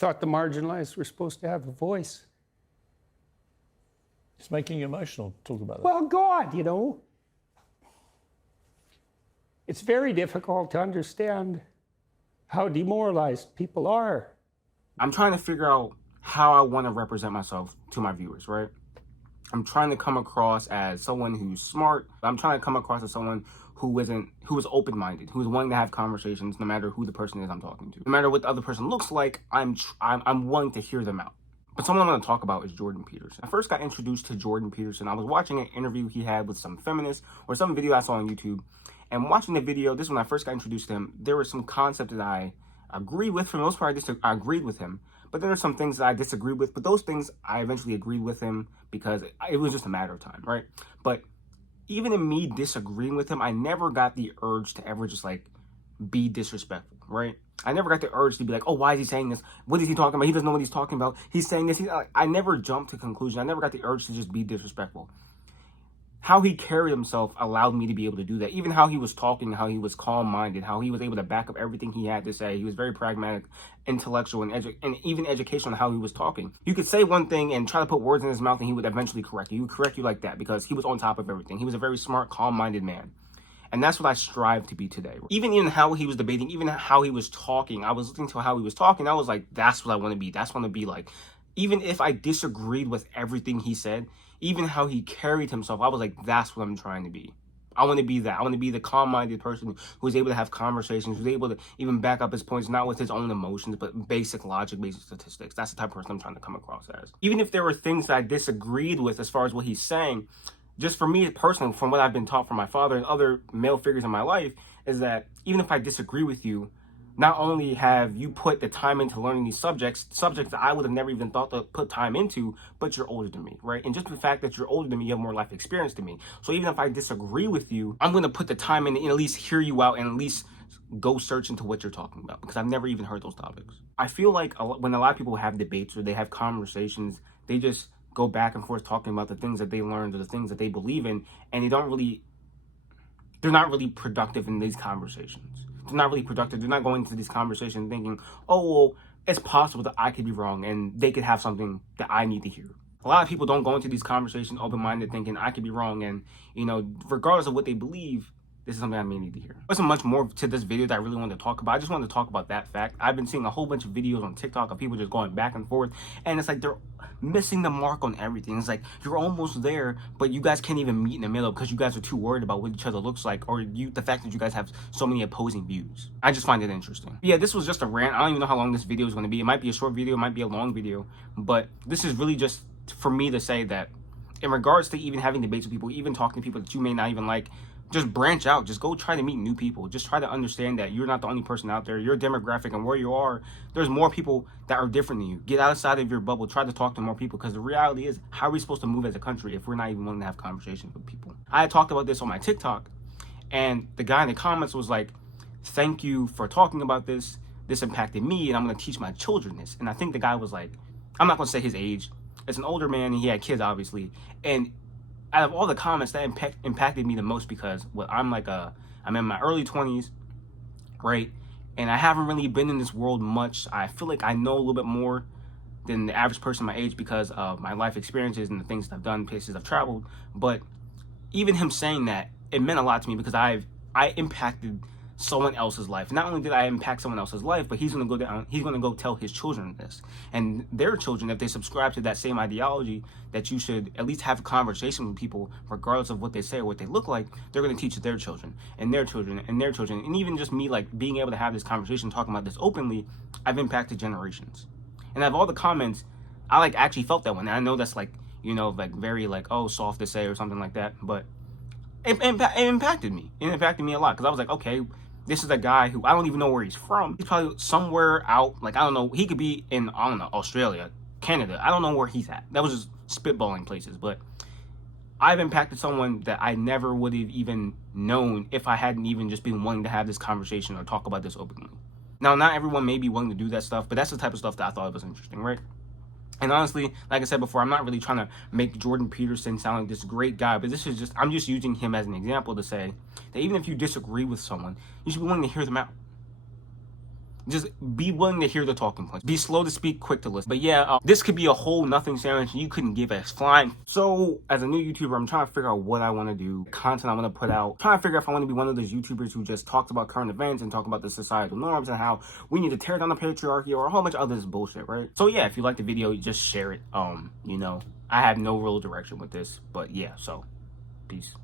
thought the marginalized were supposed to have a voice. It's making you emotional. Talk about that. Well, God, it's very difficult to understand how demoralized people are. I'm trying to figure out how I want to represent myself to my viewers, right? I'm trying to come across as someone who's smart. I'm trying to come across as someone who is open-minded, who's willing to have conversations no matter who the person is I'm talking to. No matter what the other person looks like, I'm willing to hear them out. But someone I'm going to talk about is Jordan Peterson. I first got introduced to Jordan Peterson. I was watching an interview he had with some feminists or some video I saw on YouTube. And watching the video, this is when I first got introduced to him, there were some concepts that I agree with. For the most part, I agreed with him. But there are some things that I disagreed with. But those things, I eventually agreed with him because it was just a matter of time, right? But even in me disagreeing with him, I never got the urge to ever just like be disrespectful, right? I never got the urge to be like, oh, why is he saying this? What is he talking about? He doesn't know what he's talking about. He's saying this. I never jumped to conclusion. I never got the urge to just be disrespectful. How he carried himself allowed me to be able to do that. Even how he was talking, how he was calm-minded, how he was able to back up everything he had to say. He was very pragmatic, intellectual, and even educational on how he was talking. You could say one thing and try to put words in his mouth and he would eventually correct you. He would correct you like that because he was on top of everything. He was a very smart, calm-minded man. And that's what I strive to be today. Even in how he was debating, even how he was talking, I was listening to how he was talking. I was like, that's what I want to be. That's what I want to be like. Even if I disagreed with everything he said, even how he carried himself, I was like, that's what I'm trying to be. I want to be that. I want to be the calm-minded person who's able to have conversations, who's able to even back up his points, not with his own emotions, but basic logic, basic statistics. That's the type of person I'm trying to come across as. Even if there were things that I disagreed with as far as what he's saying, just for me personally, from what I've been taught from my father and other male figures in my life, is that even if I disagree with you, not only have you put the time into learning these subjects that I would have never even thought to put time into, but you're older than me, right? And just the fact that you're older than me, you have more life experience than me. So even if I disagree with you, I'm going to put the time in and at least hear you out and at least go search into what you're talking about, because I've never even heard those topics. I feel like when a lot of people have debates or they have conversations, they just go back and forth talking about the things that they learned or the things that they believe in, and they're not really productive in these conversations. They're not really productive. They're not going into these conversations thinking, oh, well, it's possible that I could be wrong and they could have something that I need to hear. A lot of people don't go into these conversations open-minded thinking I could be wrong, and, regardless of what they believe, this is something I may need to hear. There wasn't much more to this video that I really wanted to talk about. I just wanted to talk about that fact. I've been seeing a whole bunch of videos on TikTok of people just going back and forth, and it's like they're missing the mark on everything. It's like you're almost there, but you guys can't even meet in the middle because you guys are too worried about what each other looks like, or the fact that you guys have so many opposing views. I just find it interesting. Yeah, this was just a rant. I don't even know how long this video is going to be. It might be a short video, it might be a long video, but this is really just for me to say that in regards to even having debates with people, even talking to people that you may not even like, just branch out. Just go try to meet new people. Just try to understand that you're not the only person out there. Your demographic and where you are, there's more people that are different than you. Get outside of your bubble. Try to talk to more people, because the reality is, how are we supposed to move as a country if we're not even willing to have conversations with people? I had talked about this on my TikTok, and the guy in the comments was like, thank you for talking about this. This impacted me, and I'm going to teach my children this. And I think the guy was like, I'm not going to say his age. It's an older man, and he had kids, obviously. And out of all the comments, that impacted me the most, because I'm in my early 20s, right? And I haven't really been in this world much. I feel like I know a little bit more than the average person my age because of my life experiences and the things that I've done, places I've traveled. But even him saying that, it meant a lot to me, because I impacted someone else's life. Not only did I impact someone else's life, but he's going to go tell his children this, and their children, if they subscribe to that same ideology, that you should at least have a conversation with people regardless of what they say or what they look like, they're going to teach their children and their children and their children. And even just me, like, being able to have this conversation, talking about this openly, I've impacted generations. And out of all the comments, I actually felt that one. And I know that's very soft to say or something like that, but it impacted me. It impacted me a lot, because I was like, okay, this is a guy who I don't even know where he's from. He's probably somewhere out, I don't know. He could be in, Australia, Canada. I don't know where he's at. That was just spitballing places. But I've impacted someone that I never would have even known if I hadn't even just been willing to have this conversation or talk about this openly. Now, not everyone may be willing to do that stuff, but that's the type of stuff that I thought was interesting, right? And honestly, like I said before, I'm not really trying to make Jordan Peterson sound like this great guy, but I'm just using him as an example to say that even if you disagree with someone, you should be willing to hear them out. Just be willing to hear the talking points. Be slow to speak, quick to listen. But yeah, this could be a whole nothing sandwich and you couldn't give a flying. So as a new YouTuber, I'm trying to figure out what I want to do, content I want to put out. I'm trying to figure out if I want to be one of those YouTubers who just talks about current events and talk about the societal norms and how we need to tear down the patriarchy or a whole bunch of other bullshit, right? So yeah, if you like the video, just share it. You know, I have no real direction with this, but yeah, so peace.